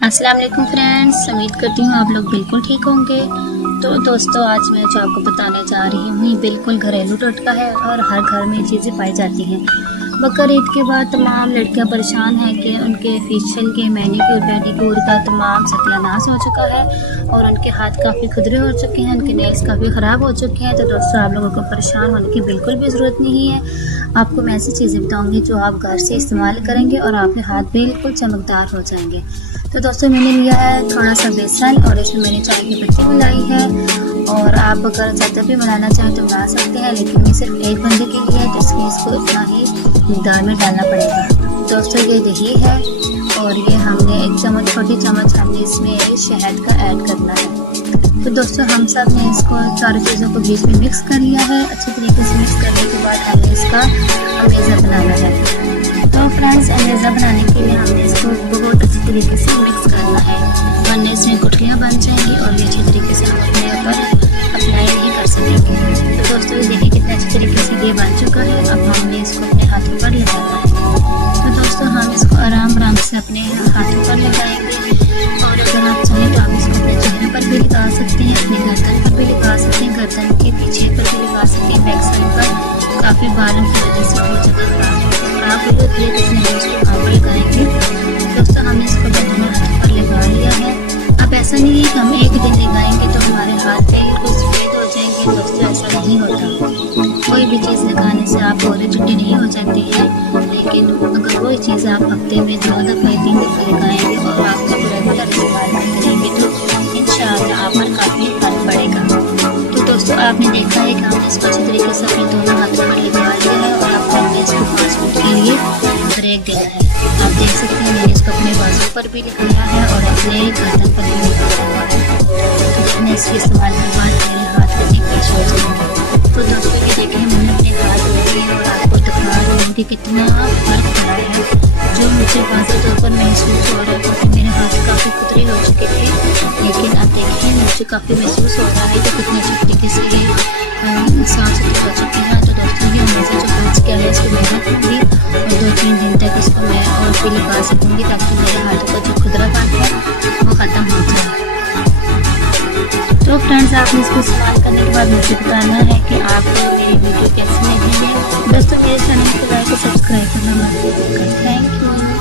अस्सलाम वालेकुम फ्रेंड्स, उम्मीद करती हूँ आप लोग बिल्कुल ठीक होंगे। तो दोस्तों, आज मैं जो आपको बताने जा रही हूँ ये बिल्कुल घरेलू टोटका है और हर घर में चीज़ें पाई जाती हैं। बकर ईद के बाद तमाम लड़कियां परेशान हैं कि उनके फेशियल के मैनीक्योर पेडिक्योर का तमाम सत्यानाश हो चुका है और उनके हाथ काफ़ी खुदरे हो चुके हैं, उनके नेल्स काफ़ी ख़राब हो चुके हैं। तो दोस्तों, आप लोगों को परेशान होने की बिल्कुल भी ज़रूरत नहीं है। आपको मैं ऐसी चीज़ें बताऊँगी जो आप घर से इस्तेमाल करेंगे और आपके हाथ बिल्कुल चमकदार हो जाएंगे। तो दोस्तों, मैंने लिया है थोड़ा सा बेसन और इसमें मैंने चाय की पत्ती मिलाई है। और आप अगर ज़्यादा भी बनाना चाहें तो बना सकते हैं, लेकिन ये सिर्फ एक बंदे के लिए है तो इसलिए इसको इतना ही मिकदार में डालना पड़ेगा। दोस्तों, ये दही है और ये हमने एक चम्मच, छोटी चम्मच हमने इसमें शहद का ऐड करना है। तो दोस्तों, हम सब ने इसको सारी चीज़ों को बीच में मिक्स कर लिया है। अच्छे तरीके से मिक्स करने के बाद हमने इसका अमेज़ा बनाना है। तो फ्रेंड्स, अमेज़ा बनाने के लिए हमने इसको बहुत अच्छी तरीके से मिक्स करना है, वरना इसमें गुठलियाँ बन जाएंगी और ये अच्छी तरीके से हम अपने ऊपर अप्लाई नहीं कर सकेंगे। तो दोस्तों, ये देखिए कितने अच्छे तरीके से ये बन चुका है। अब हमने इसको अपने हाथों पर लगाना है। तो दोस्तों, हम इसको आराम से अपने हाथों पर लगाएंगे और अगर आप चाहें तो आप इसको अपने चेहरे पर भी लगा सकते हैं, अपने गर्दन पर भी लगा सकते हैं, गर्दन के पीछे पर भी लगा सकते हैं, बैक साइड पर। काफ़ी बालों की वजह से बहुत जगह खराब हो जाती है, इसलिए इसको आप लगाएंगे। दोस्तों, हमने इसको दोनों हाथों पर लगा लिया है। अब ऐसा नहीं है कि हम एक दिन लगाएंगे तो हमारे हाथ बिल्कुल सफेद हो जाएंगे। दोस्तों, ऐसा नहीं होता। कोई भी चीज़ लगाने से आप गोरे चिट्टे नहीं हो जाते हैं, लेकिन अगर वही चीज़ आप हफ्ते में 2 दफ़ा 3 दफ़ा लगाएंगे और आप जब रेगुलर इस्तेमाल करेंगे तो इंशाअल्लाह आप पर काफ़ी फर्क पड़ेगा। तो दोस्तों, आपने देखा है कि हमने इसको अच्छी तरीके से अपने दोनों हाथों पर लगा लिया है और आपको हमने इसको 5 मिनट के लिए ब्रेक देना है। आप देख सकते हैं मैंने इसको अपने बाजू पर भी लगाया है और अपने गर्दन पर भी लगाया है। तो जितने इसके इस्तेमाल के बाद मेरे हाथ कितनी फ्रेश हो जाएंगे। तो दोस्तों, ये देखिए मैंने अपने हाथ धोए और आपको दिखा रही हूँ कि कितना फ़र्क पड़ा है, जो मुझे वाज़ेह तौर पर महसूस हो रहा है, क्योंकि मेरे हाथ काफ़ी खुदरे हो चुके थे। लेकिन अब देखिए मुझे काफ़ी महसूस हो रहा है कि कितने अच्छे तरीके से ये साफ सुथरे हो चुके हैं। तो दोस्तों, ये हमेशा जो बच गया है इसको मेहनत करूँगी और 2-3 दिन तक इसको मैं और भी लगा सकूँगी, ताकि मेरे हाथों का जो खुदरापन है वो ख़त्म हो जाए। तो फ्रेंड्स, आपने इसको इस्तेमाल करने के बाद मुझे बताना है कि आपको मेरी वीडियो कैसी लगी है। दोस्तों, मेरे चैनल को लाइक और सब्सक्राइब करना मत भूलिएगा। Thank you.